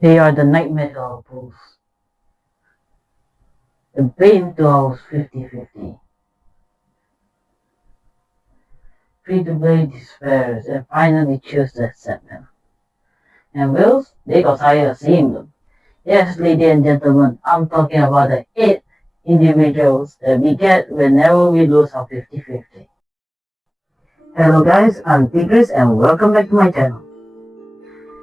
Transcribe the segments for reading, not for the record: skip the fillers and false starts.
They are the nightmare to our pools, the bane to our 50-50. Free-to-play despairs and finally choose to accept them. And wills, they got tired of seeing them. Yes, ladies and gentlemen, I'm talking about the 8 individuals that we get whenever we lose our 50-50. Hello guys, I'm Tigris and welcome back to my channel.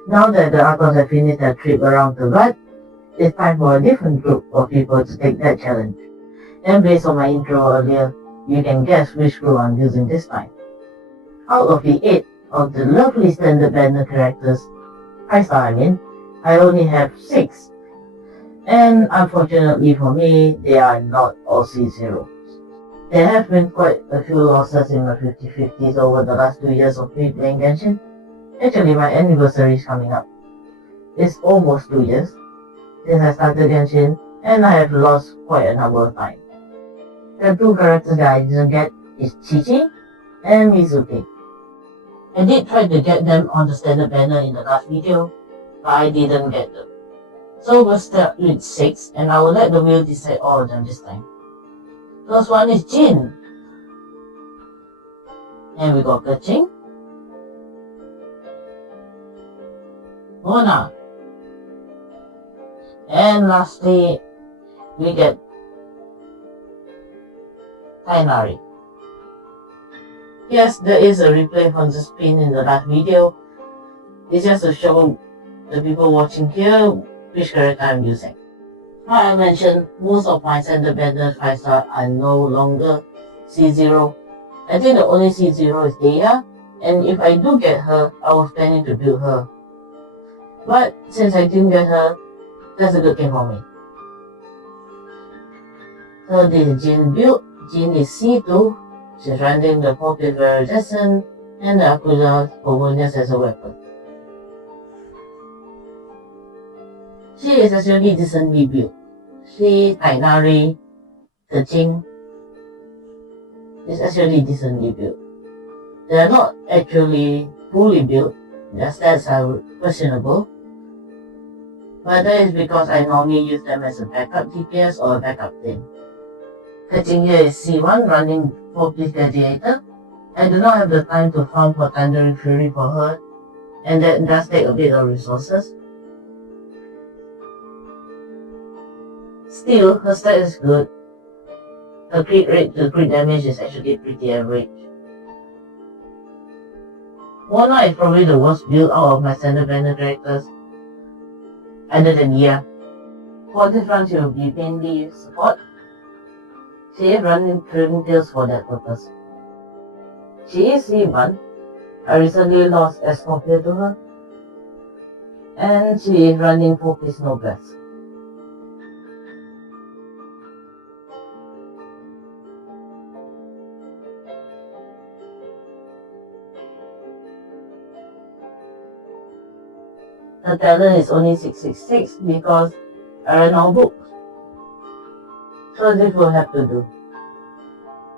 Now that the Archons have finished their trip around the world, it's time for a different group of people to take that challenge. And based on my intro earlier, you can guess which group I'm using this time. Out of the 8 of the lovely standard banner characters, 5-star I only have 6. And unfortunately for me, they are not all C0. There have been quite a few losses in my 50-50s over the last 2 years of me playing Genshin. Actually, my anniversary is coming up. It's almost 2 years since I started Genshin, and I have lost quite a number of times. The 2 characters that I didn't get is Chi-Chi and Mizuki. I did try to get them on the standard banner in the last video, but I didn't get them. So we'll start with 6, and I will let the wheel decide all of them this time. First one is Jin. And we got Keqing, Mona, and lastly, we get Tainari. Yes, there is a replay from the spin in the last video. It's just to show the people watching here which character I'm using. Like I mentioned, most of my standard banner 5-star are no longer C0. I think the only C0 is Daya, and if I do get her, I was planning to build her. But since I didn't get her, that's a good thing for me. So this is Jin build. Jin is C2. She's running the Pocket Veridescent and the Akuza Comunius as a weapon. She is actually decently built. She, Tainari, Keqing is actually decently built. They are not actually fully built, their stats are questionable, but that is because I normally use them as a backup DPS or a backup team. Keqing here is C1 running 4-piece Gladiator. I do not have the time to farm for Thundering Fury for her, and that does take a bit of resources. Still, her stat is good. Her crit rate to crit damage is actually pretty average. Mona is probably the worst build out of my standard banner characters, other than Nia. For this run, she will be mainly support. She is running Training Tales for that purpose. She is C1. I recently lost Escoffier to her. And she is running 4-piece Noblesse. Her talent is only 666 because I ran out of books. So this will have to do.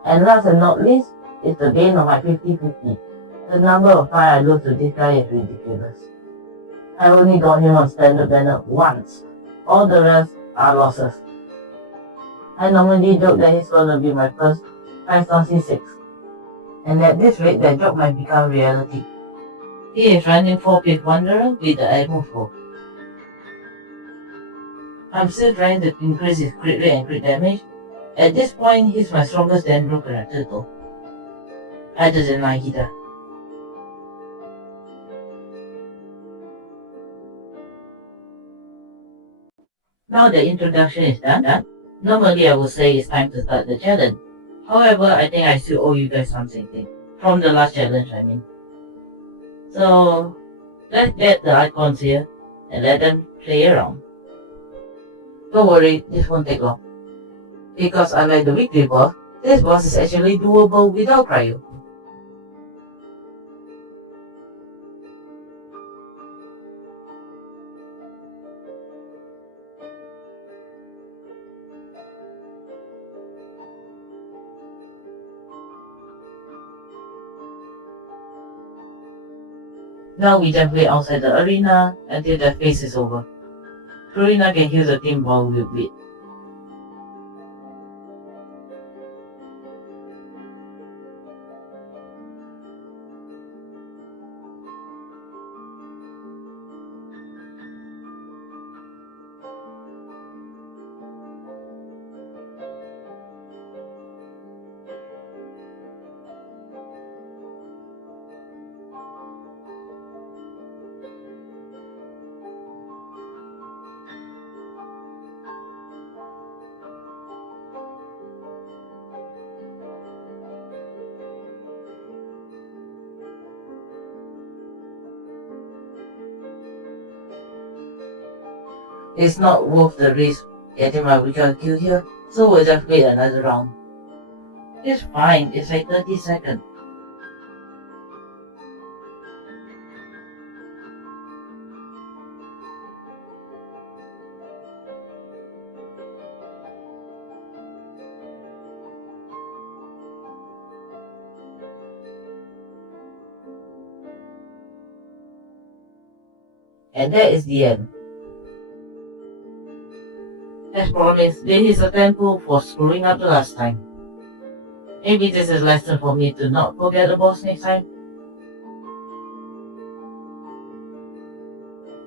And last and not least is the bane of my 50-50. The number of fight I lose to this guy is ridiculous. I only got him on standard banner once. All the rest are losses. I normally joke that he's gonna be my first 5-star C6. And at this rate, that joke might become reality. He is running 4-piece Wanderer with the Emo 4. I'm still trying to increase his crit rate and crit damage. At this point, he's my strongest Dendro character though. Other than Nagita. Now the introduction is done, normally I would say it's time to start the challenge. However, I think I still owe you guys something. From the last challenge, I mean. So, let's get the icons here and let them play around. Don't worry, this won't take long. Because unlike the weekly boss, this boss is actually doable without cryo. Now we just wait outside the arena until the phase is over. Kurina can heal the team ball with it. It's not worth the risk getting my weaker kill here, so we'll just wait another round. It's fine, it's like 30 seconds. And that is the end. As promised, this is a temple for screwing up the last time. Maybe this is a lesson for me to not forget the boss next time.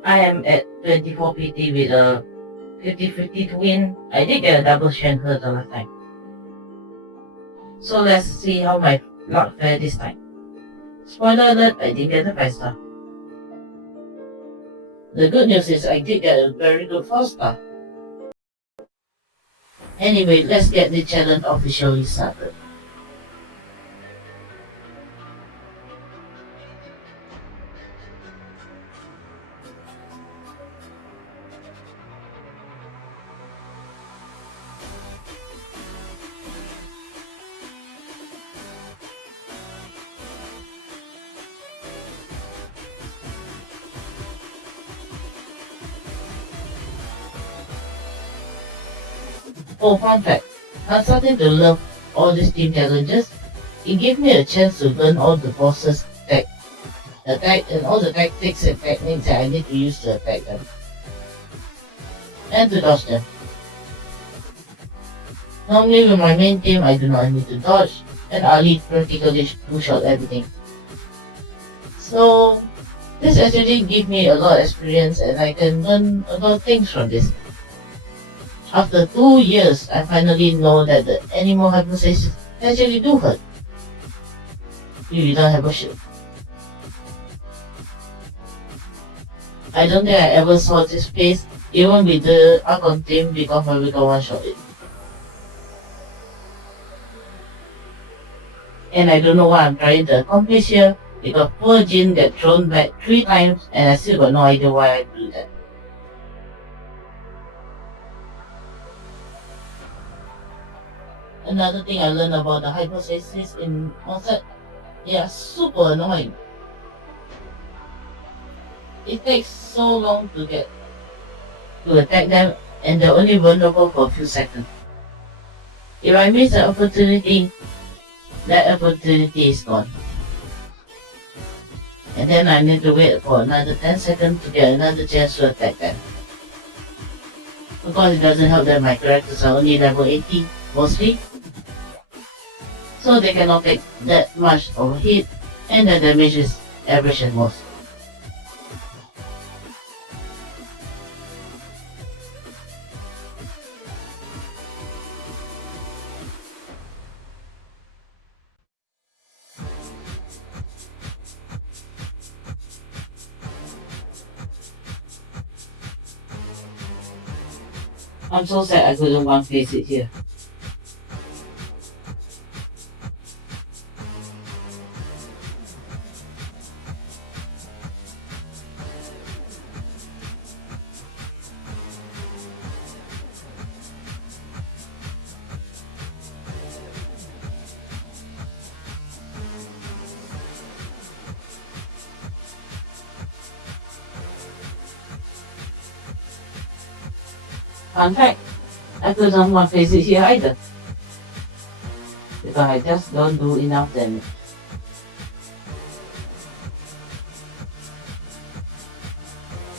I am at 24 PT with a 50-50 to win. I did get a double Shen hurt the last time. So let's see how my luck fared this time. Spoiler alert, I did get the 5 star. The good news is I did get a very good 4 star. Anyway, let's get the challenge officially started. Oh, fun fact, I'm starting to love all these team challenges. It gave me a chance to learn all the bosses' attack and all the tactics and techniques that I need to use to attack them. And to dodge them. Normally with my main team I do not need to dodge, and Ali practically two-shot everything. So, this actually gives me a lot of experience and I can learn a lot of things from this. After 2 years, I finally know that the animal hypnosis actually do hurt if you don't have a shield. I don't think I ever saw this face even with the Archon team because my weaker one-shot it. And I don't know what I'm trying to accomplish here because poor Jin got thrown back 3 times and I still got no idea why I do that. Another thing I learned about the hypostasis in Mondstadt, they are super annoying. It takes so long to attack them and they're only vulnerable for a few seconds. If I miss an opportunity, that opportunity is gone. And then I need to wait for another 10 seconds to get another chance to attack them. Of course it doesn't help that my characters are only level 80 mostly, so they cannot take that much of a hit and the damage is average at most. I'm so sad I couldn't one face it here. Fun fact, I couldn't one face it here either, because I just don't do enough damage.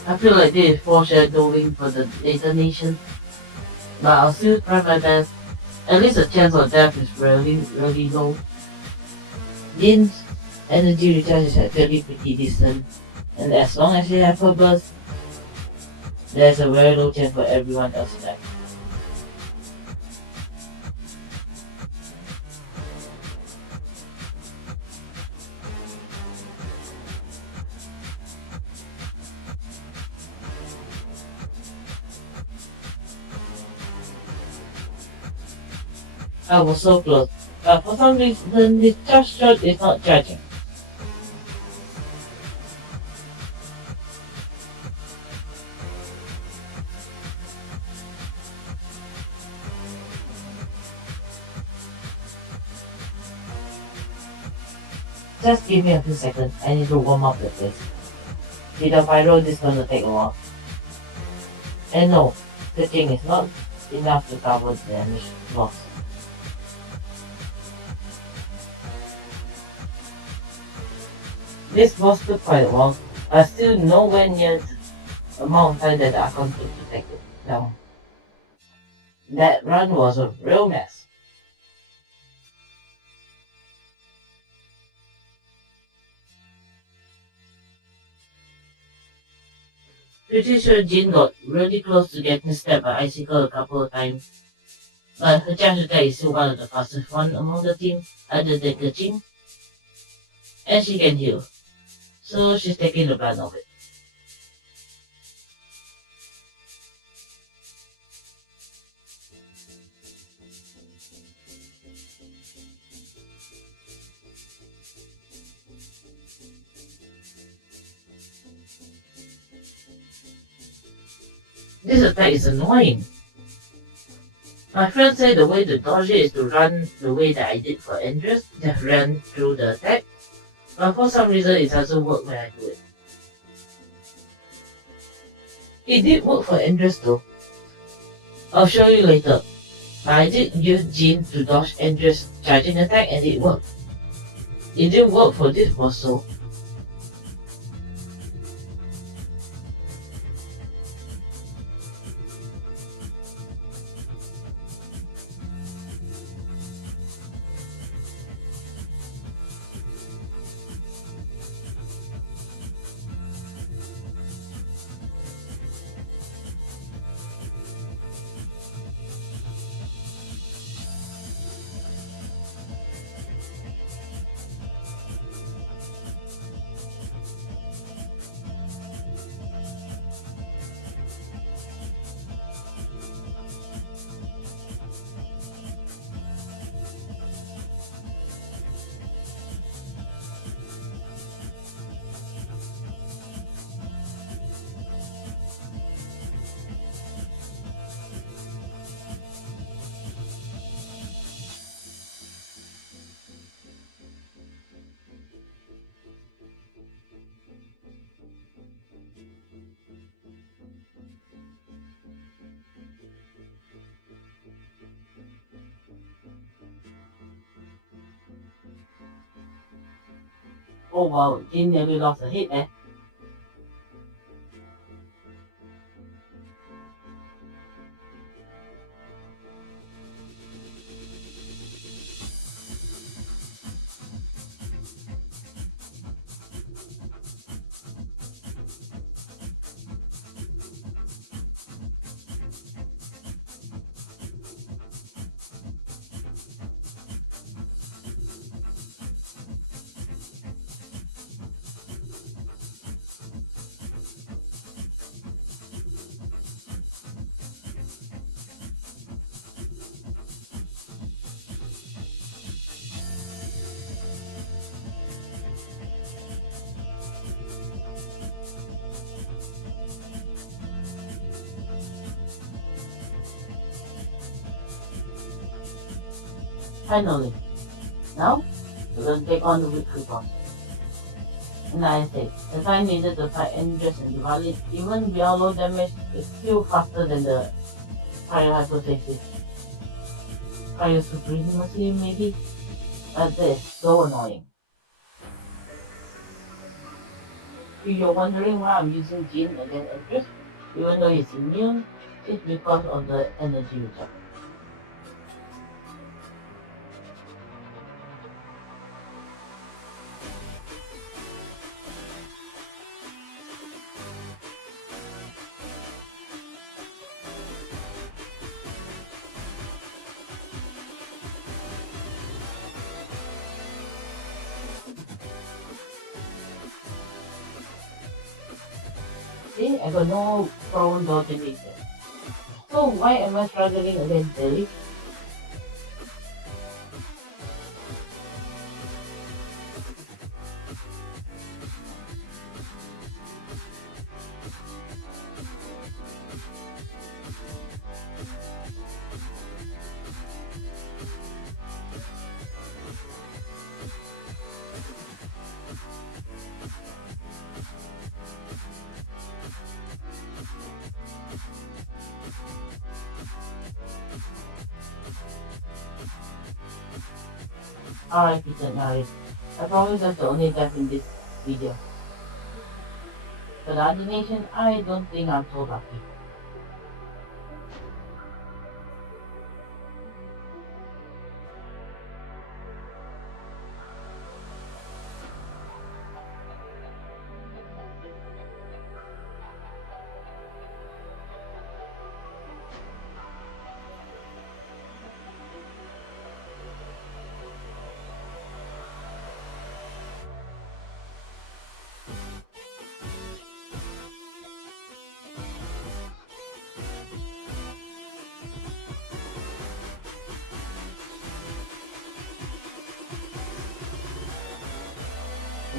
I feel like this is foreshadowing for the later nation, but I'll still try my best. At least the chance of death is really low. Jin's energy recharge is actually pretty decent, and as long as she has her burst, there's a very low chance for everyone else to die. I was so close, but for some reason the charge shot is not charging. Just give me a few seconds, I need to warm up the place. With the pyro, this is gonna take a while. And no, the thing is not enough to cover the damage loss. This boss took quite a while, but still nowhere near the amount of time that the Archons took to take it down. That run was a real mess. Pretty sure Jin got really close to getting stabbed by Icicle a couple of times, but her charge attack is still one of the fastest one among the team, other than Genshin, and she can heal, so she's taking the brunt of it. This attack is annoying. My friend said the way to dodge it is to run the way that I did for Andres, just run through the attack, but for some reason it doesn't work when I do it. It did work for Andres though. I'll show you later. I did use Jin to dodge Andres' charging attack and it worked. It didn't work for this boss though. Oh wow, Jin nearly lost a hit eh? Finally. Now, we're going to take on the victory boss. And I say, the time needed to fight Andres and Diwali, even beyond low damage, is still faster than the prior hypothesis. Prior supremacy maybe? But this is so annoying. you're wondering why I'm using Jin against Edris, even though he's immune, it's because of the energy return. See, I got no problem dodging it. So why am I struggling against Derek? Alright, Peter, alright. I promise that's the only death in this video. For the other nation, I don't think I'm so lucky.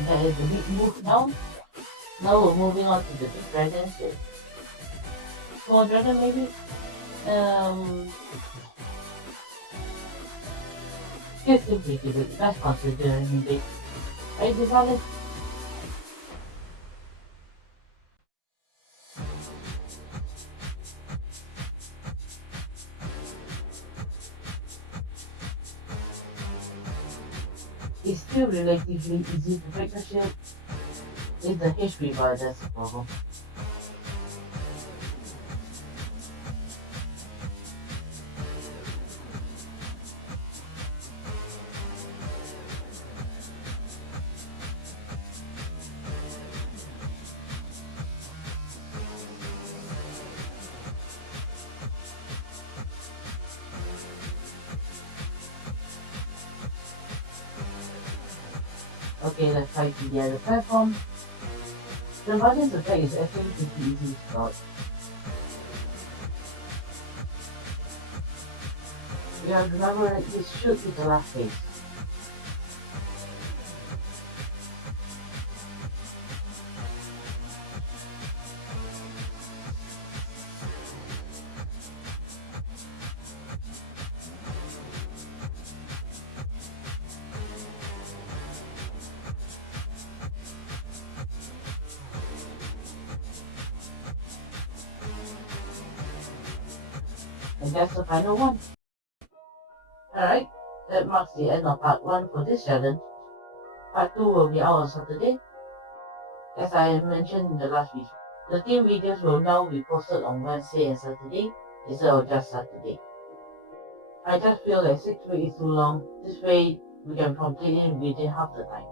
That is a big move now. Now we're moving on to the big dragon stage. Small dragon maybe? Still pretty good, let's consider him big. Right, Gonzalez? It's still relatively easy to break the shield. It's the HP bar that's the problem. Okay, let's try to the other platform. The Guardian's effect is actually pretty easy to dodge. You have to remember that this should be the last phase. And that's the final one. Alright, that marks the end of part 1 for this challenge. Part 2 will be out on Saturday. As I mentioned in the last video, the team videos will now be posted on Wednesday and Saturday instead of just Saturday. I just feel like 6 weeks is too long. This way we can complete it within half the time.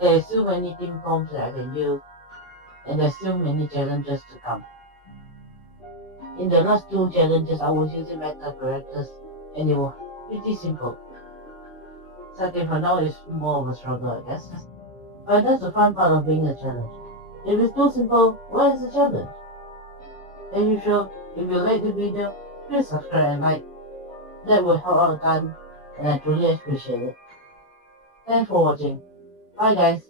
There is still many team forms that I can use, and there's still many challenges to come. In the last 2 challenges I was using meta characters and it was pretty simple. Second for now is more of a struggle, I guess. But that's the fun part of being a challenge. If it's too simple, what is the challenge? As usual, if you like the video, please subscribe and like. That will help out a ton and I truly appreciate it. Thanks for watching. Bye guys.